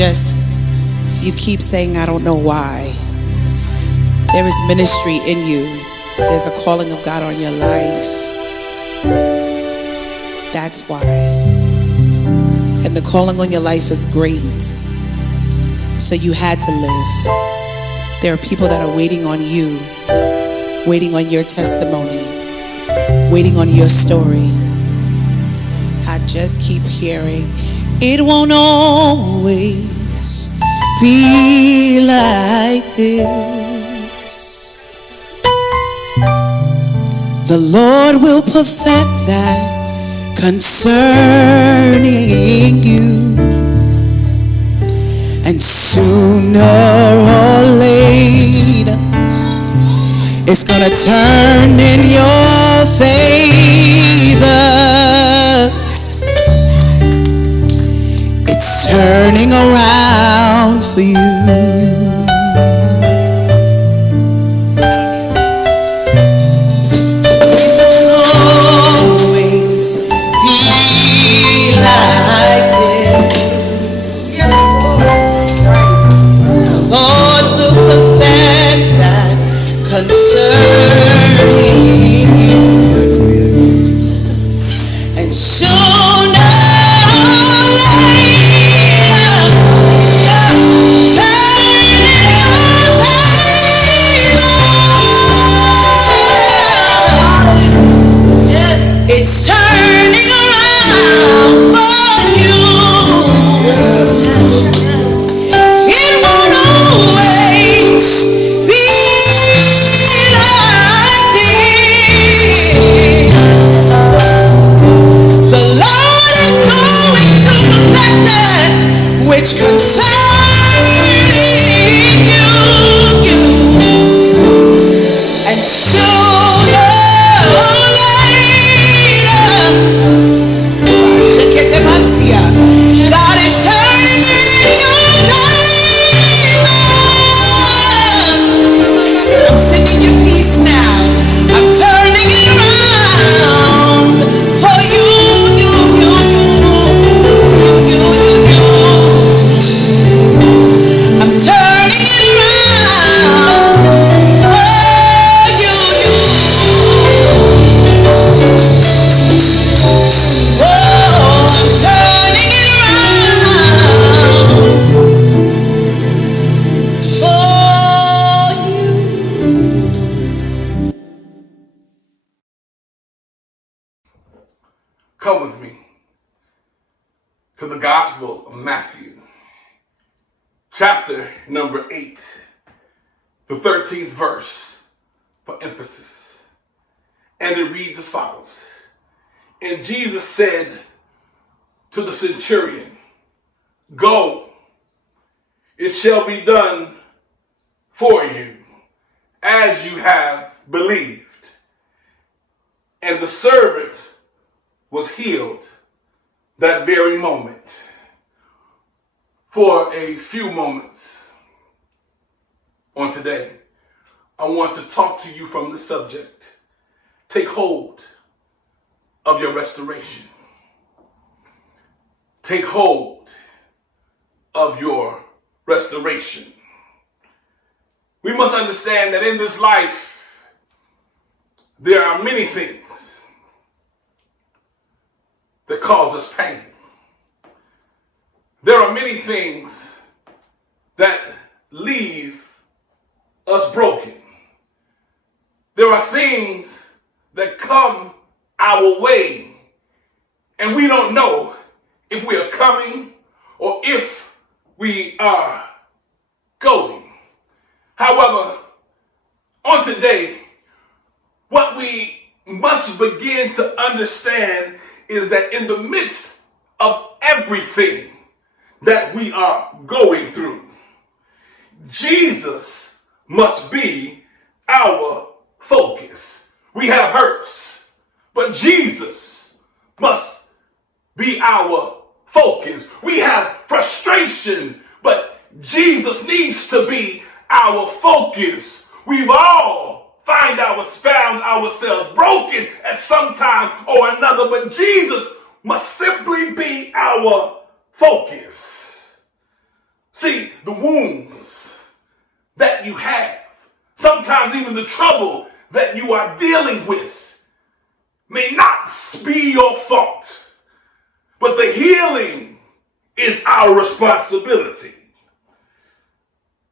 you keep saying, I don't know why. There is ministry in you. There's a calling of God on your life. That's why. And the calling on your life is great. So you had to live. There are people that are waiting on you, waiting on your testimony, waiting on your story. I just keep hearing, it won't always be like this. The Lord will perfect that concerning you, and sooner or later it's gonna turn in your favor. It's turning around for you. Come with me to the Gospel of Matthew, chapter number 8, the 13th verse for emphasis. And it reads as follows. And Jesus said to the centurion, "Go, it shall be done for you as you have believed." And the servant was healed that very moment. For a few moments on today, I want to talk to you from the subject, take hold of your restoration. Take hold of your restoration. We must understand that in this life, there are many things that cause us pain. There are many things that leave us broken. There are things that come our way, and we don't know if we are coming or if we are going. However, on today, what we must begin to understand is that in the midst of everything that we are going through, Jesus must be our focus. We have hurts, but Jesus must be our focus. We have frustration, but Jesus needs to be our focus. We've all found ourselves broken at some time or another, but Jesus must simply be our focus. See, the wounds that you have, sometimes even the trouble that you are dealing with, may not be your fault, but the healing is our responsibility.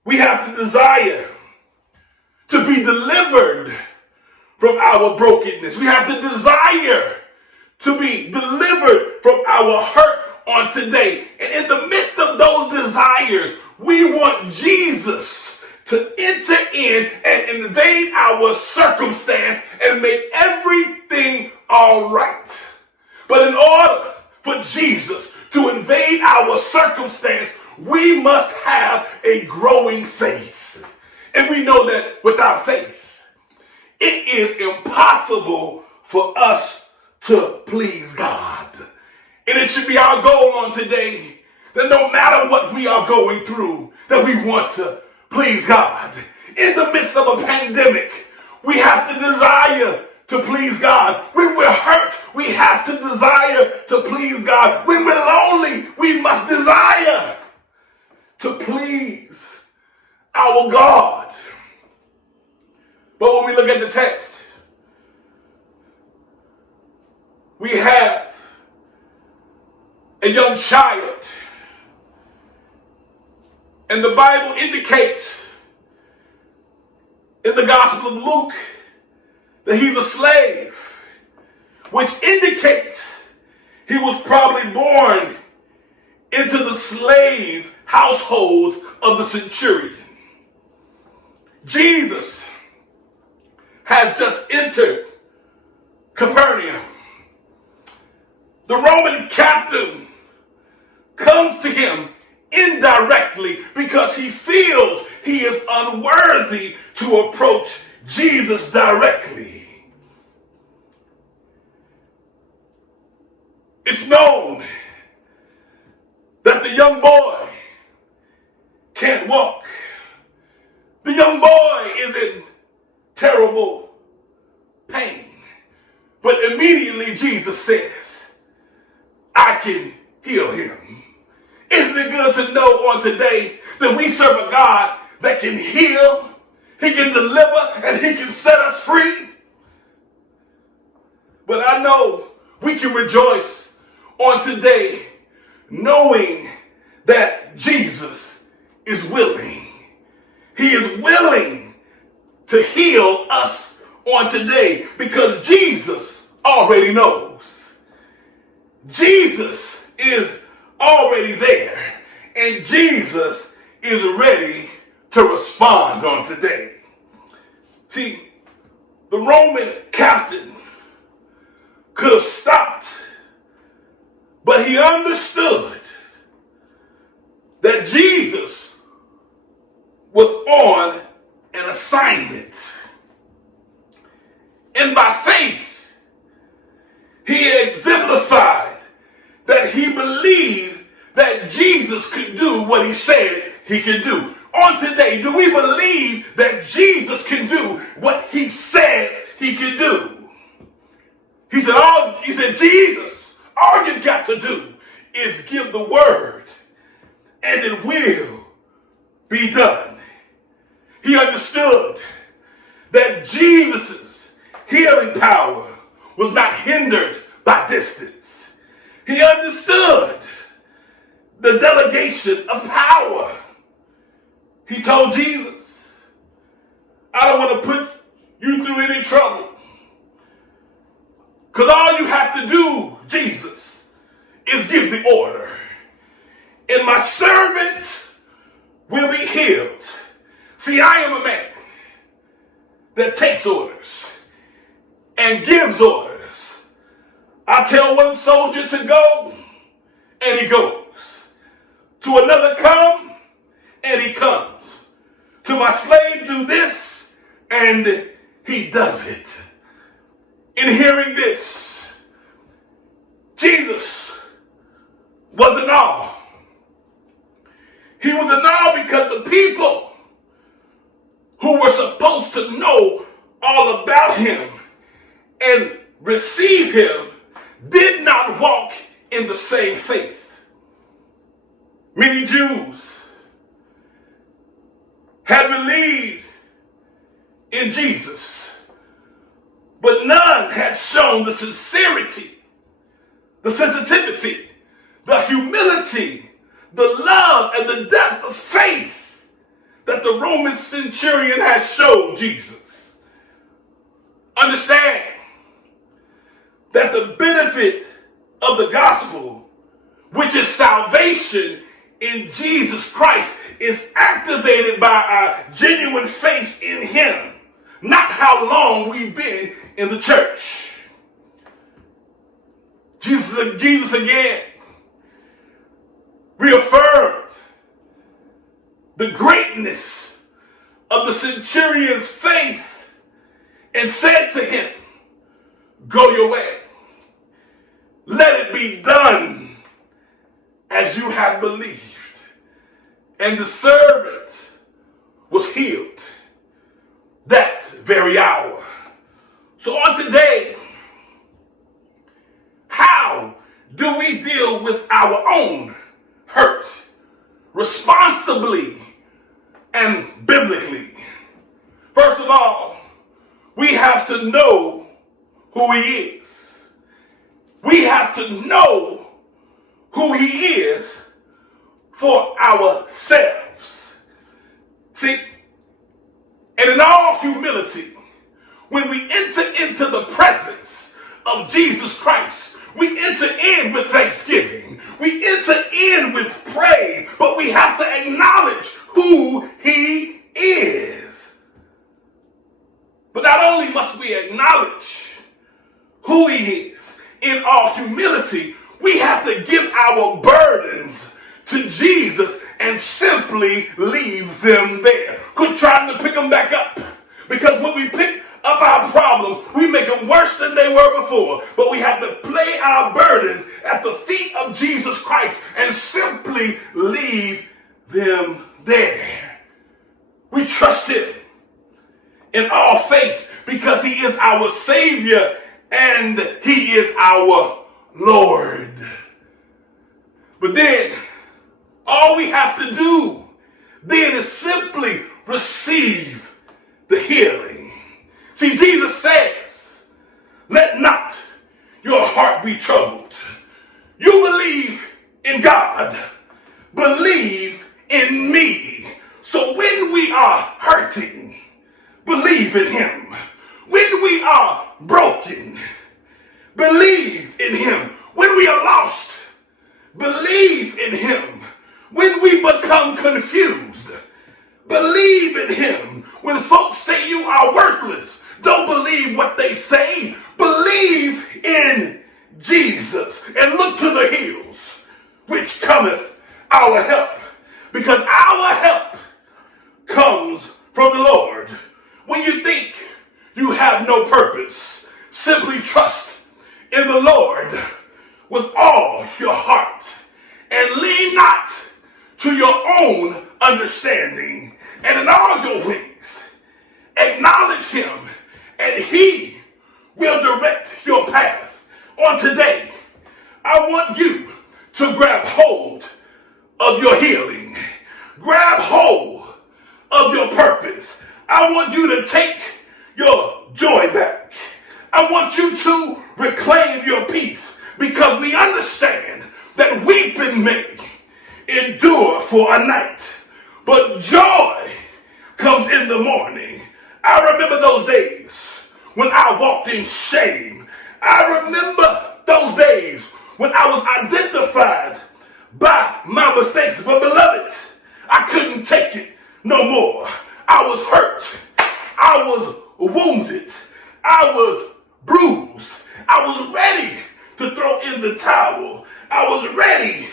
We have to desire to be delivered from our brokenness. We have to desire to be delivered from our hurt on today. And in the midst of those desires, we want Jesus to enter in and invade our circumstance and make everything all right. But in order for Jesus to invade our circumstance, we must have a growing faith. And we know that without faith, it is impossible for us to please God. And it should be our goal on today that no matter what we are going through, that we want to please God. In the midst of a pandemic, we have to desire to please God. When we're hurt, we have to desire to please God. When we're lonely, we must desire to please our God. But when we look at the text, we have a young child. And the Bible indicates in the Gospel of Luke that he's a slave, which indicates he was probably born into the slave household of the centurion. Jesus has just entered Capernaum. The Roman captain comes to him indirectly because he feels he is unworthy to approach Jesus directly. It's known that the young boy can't walk. The young boy is in terrible pain. But immediately Jesus says, I can heal him. Isn't it good to know on today that we serve a God that can heal, he can deliver, and he can set us free? But I know we can rejoice on today knowing that Jesus is willing. He is willing to heal us on today because Jesus already knows. Jesus is already there, and Jesus is ready to respond on today. See, the Roman captain could have stopped, but he understood that Jesus was on an assignment. And by faith, he exemplified that he believed that Jesus could do what he said he could do. On today, do we believe that Jesus can do what he said he could do? He said, Jesus, all you got to do is give the word and it will be done. He understood that Jesus' healing power was not hindered by distance. He understood the delegation of power. He told Jesus, I don't want to put you through any trouble. Because all you have to do, Jesus, is give the order. And my servant will be healed. See, I am a man that takes orders and gives orders. I tell one soldier to go, and he goes. To another, come, and he comes. To my slave, do this, and he does it. In hearing this, Jesus was in awe. He was in awe because the people who were supposed to know all about him and receive him did not walk in the same faith. Many Jews had believed in Jesus, but none had shown the sincerity, the sensitivity, the humility, the love, and the depth of faith that the Roman centurion had showed Jesus. Understand that the benefit of the gospel, which is salvation in Jesus Christ, is activated by our genuine faith in him, not how long we've been in the church. Jesus again reaffirmed the greatness of the centurion's faith and said to him, "Go your way. Let it be done as you have believed." And the servant was healed that very hour. So on today, how do we deal with our own hurt responsibly and biblically? First of all, we have to know who he is. We have to know who he is for ourselves. See, and in all humility, when we enter into the presence of Jesus Christ, we enter in with thanksgiving. We enter in with praise, but we have to acknowledge who he is. But not only must we acknowledge who he is, in all humility, we have to give our burdens to Jesus and simply leave them there. Quit trying to pick them back up. Because when we pick up our problems, we make them worse than they were before. But we have to lay our burdens at the feet of Jesus Christ and simply leave them there. We trust him in all faith because he is our Savior and he is our Lord. But then, all we have to do then is simply receive the healing. See, Jesus says, "Let not your heart be troubled. You believe in God, believe in me." So when we are hurting, believe in him. When we are broken, believe in him. When we are lost, believe in him. When we become confused, believe in him. When folks say you are worthless, don't believe what they say. Believe in Jesus and look to the hills, which cometh our help. Because our help comes from the Lord. When you think you have no purpose, simply trust in the Lord with all your heart and lean not to your own understanding, and in all your ways acknowledge him, and he will direct your path. On today, I want you to grab hold of your healing, grab hold of your purpose. I want you to take your joy back. I want you to reclaim your peace, because we understand that weeping may endure for a night, but joy comes in the morning. I remember those days when I walked in shame. I remember those days when I was identified by my mistakes. But beloved, I couldn't take it no more. I was hurt. I was wounded. I was bruised. I was ready to throw in the towel. I was ready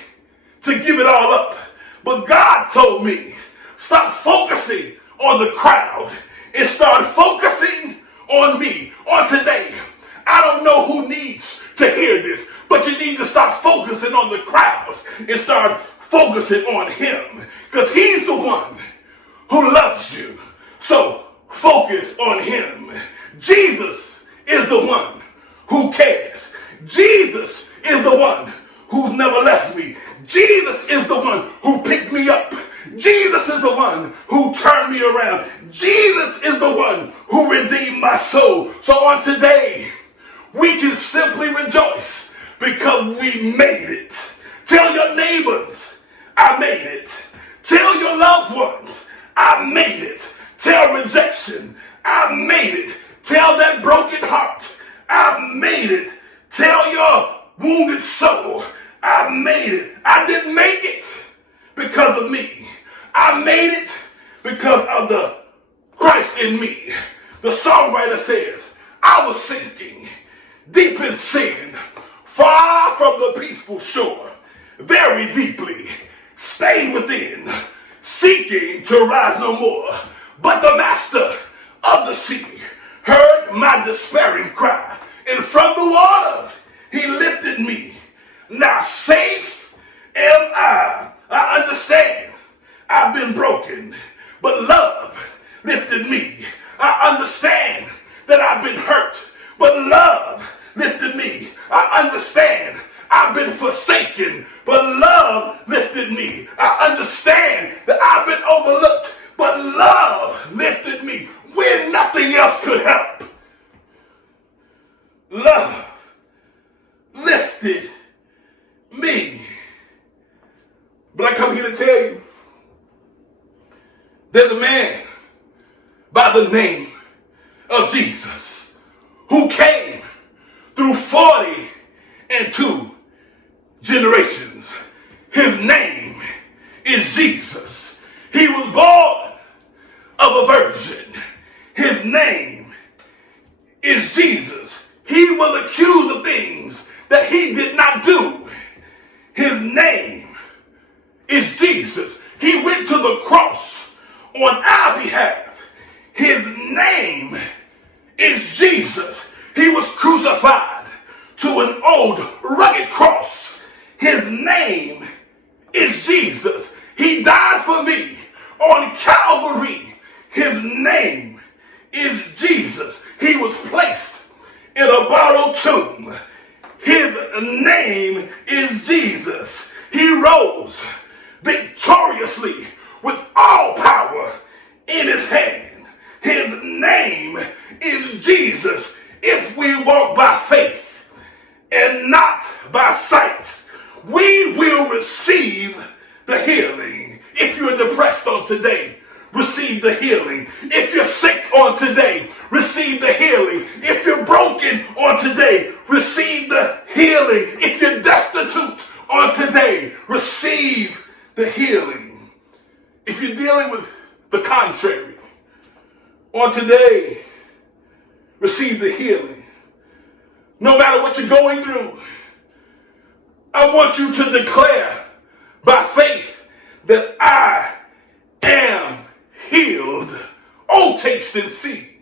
to give it all up. But God told me, stop focusing on the crowd and start focusing on me. On today, I don't know who needs to hear this, but you need to stop focusing on the crowd and start focusing on him, because he's the one who loves you. So focus on him. Jesus is the one who cares. Jesus is the one who's never left me. Jesus is the one who picked me up. Jesus is the one who turned me around. Jesus is the one who redeemed my soul. So on today, we can simply rejoice because we made it. Tell your neighbors, I made it. Tell your loved ones, I made it. Tell rejection, I made it. Tell that broken heart, I made it. Tell your wounded soul, I made it. I didn't make it because of me. I made it because of the Christ in me. The songwriter says, I was sinking deep in sin, far from the peaceful shore, very deeply stained within, seeking to rise no more. But the master of the sea heard my despairing cry, and from the waters he lifted me. Now safe am I. I understand I've been broken, but love lifted me. I understand that I've been hurt, but love lifted me. I understand I've been forsaken, but love lifted me. I understand that I've been overlooked, but love lifted me when nothing else could help. Love lifted me. But I come here to tell you, there's a man by the name of Jesus who came through 42 generations. His name is Jesus. He was born of a virgin. His name is Jesus. He was accused of things that he did not do. His name is Jesus. He went to the cross on our behalf. His name is Jesus. He was crucified to an old rugged cross. His name is Jesus. He died for me on Calvary. His name is Jesus. He was placed in a borrowed tomb. His name is Jesus. He rose victoriously with all power in his hand. His name is Jesus. If we walk by faith and not by sight, we will receive the healing. If you're depressed on today, receive the healing. If you're sick on today, receive the healing. If you're broken on today, receive the healing. If you're destitute on today, receive the healing. If you're dealing with the contrary on today, receive the healing. No matter what you're going through, I want you to declare by faith that I am healed. Oh, taste and see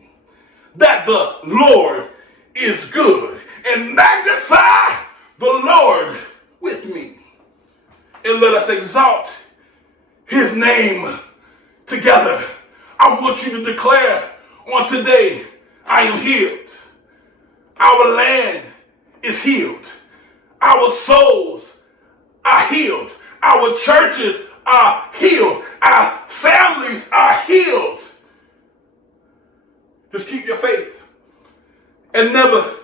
that the Lord is good, and magnify the Lord with me. And let us exalt his name together. I want you to declare on today, I am healed. Our land is healed. Our souls are healed. Our churches are healed. Our families are healed. Just keep your faith and never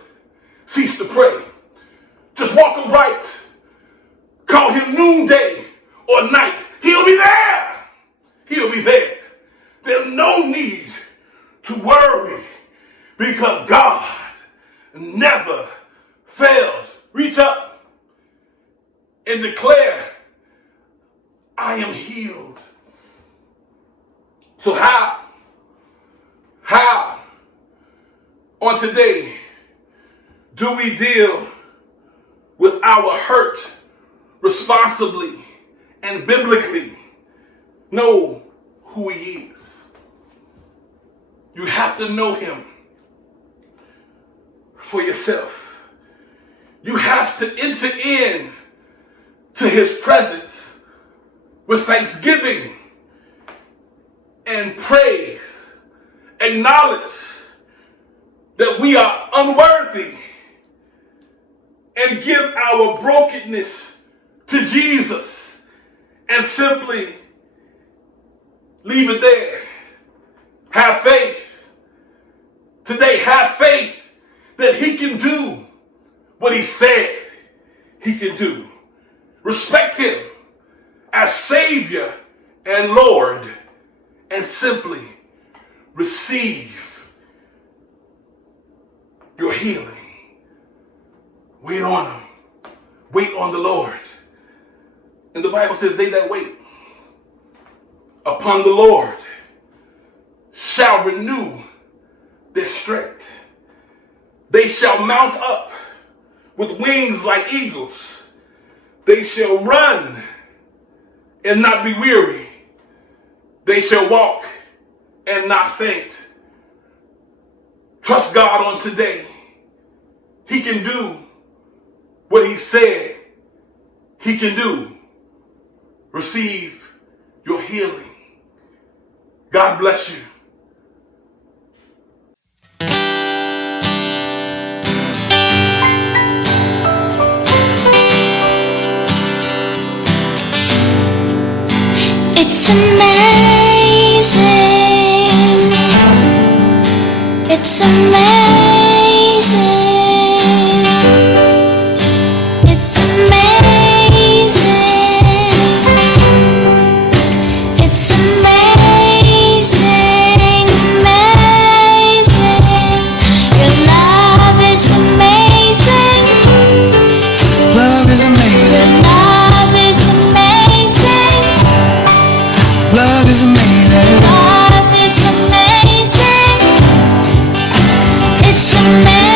cease to pray. Just walk him right. Call him noonday or night. He'll be there. He'll be there. There's no need to worry because God never fails. Reach up and declare, I am healed. So how on today do we deal with our hurt responsibly and biblically? Know who he is. You have to know him for yourself. You have to enter in to his presence with thanksgiving and praise. Acknowledge that we are unworthy and give our brokenness to Jesus and simply Leave it there. Have faith. Today, have faith that he can do what he said he can do. Respect him as Savior and Lord, and simply receive your healing. Wait on him. Wait on the Lord. And the Bible says, they that wait upon the Lord shall renew their strength. They shall mount up with wings like eagles. They shall run and not be weary. They shall walk and not faint. Trust God on today. He can do what he said he can do. Receive your healing. God bless you. It's amazing. It's amazing. It's amazing. It's amazing. Amazing. Your love is amazing. Love is amazing. Your love is amazing. Love is amazing. Love is amazing. It's amazing,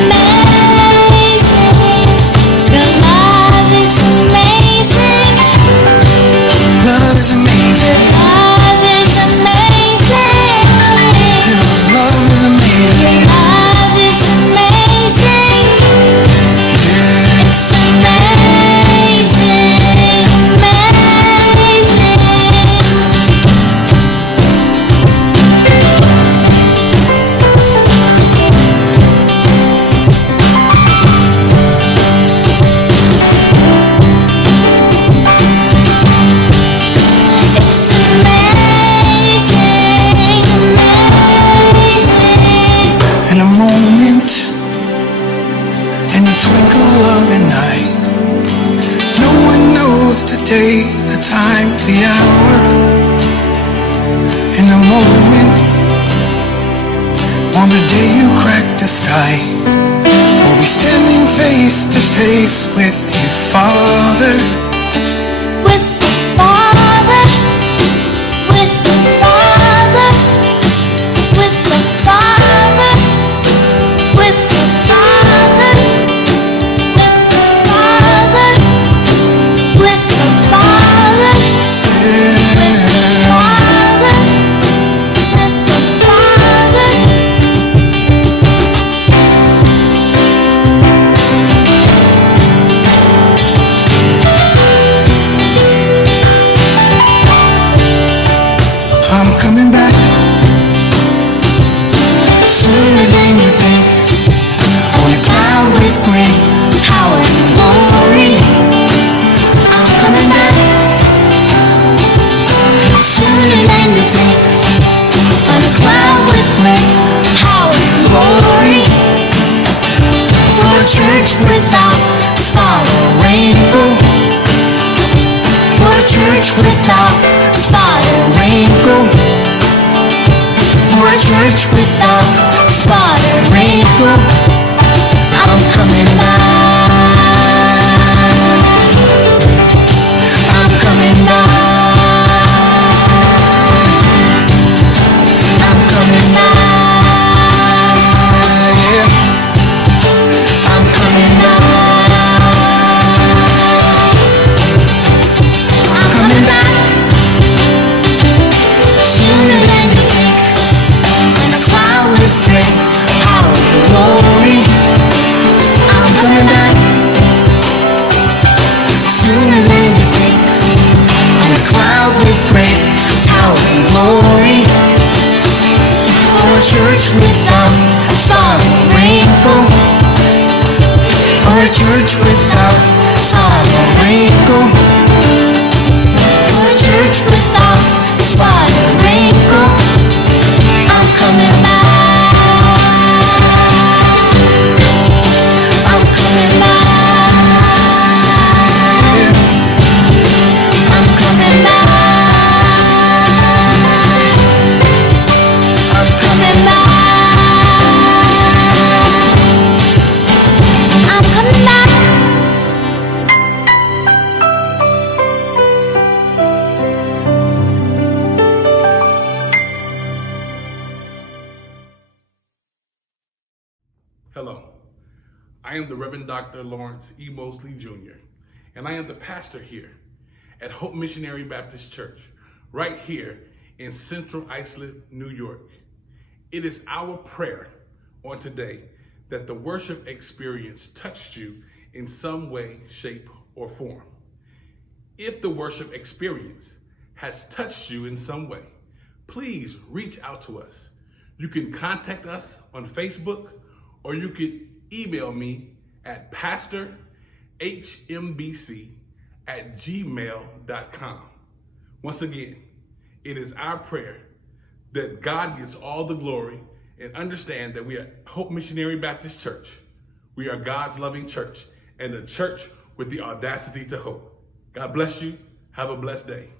amazing. Your love is amazing. Love is amazing. Love is amazing. Love is amazing. Love is amazing. It's amazing, amazing. It's amazing, amazing. In a moment, in the twinkle of an eye, no one knows the day, the time, the hour. In a moment, on the day you crack the sky, we'll be standing face to face with you, Father. With the Father, with the Father, with the Father, with the Father, with the Father, with the Father, with the Father, with the Father. I'm coming back sooner than you think. On a cloud with great power and glory. I'm coming back sooner than you think. On a cloud with great power and glory. For a church without spot or wrinkle. For a church without spot or wrinkle. For a church without spot or wrinkle. I'm coming back. I'm coming back. I'm coming back. Yeah. I'm coming back. I'm coming back sooner than you think. On a cloud with great power and glory. I'm coming back sooner than you think. On a cloud with great power and glory. For a church without spot or wrinkle. For a church without spot or wrinkle. For a church come back. Hello, I am the Reverend Dr. Lawrence E. Mosley Jr., and I am the pastor here at Hope Missionary Baptist Church, right here in Central Islip, New York. It is our prayer on today that the worship experience touched you in some way, shape, or form. If the worship experience has touched you in some way, please reach out to us. You can contact us on Facebook, or you could email me at PastorHMBC@gmail.com. Once again, it is our prayer that God gets all the glory, and understand that we are Hope Missionary Baptist Church. We are God's loving church, and a church with the audacity to hope. God bless you. Have a blessed day.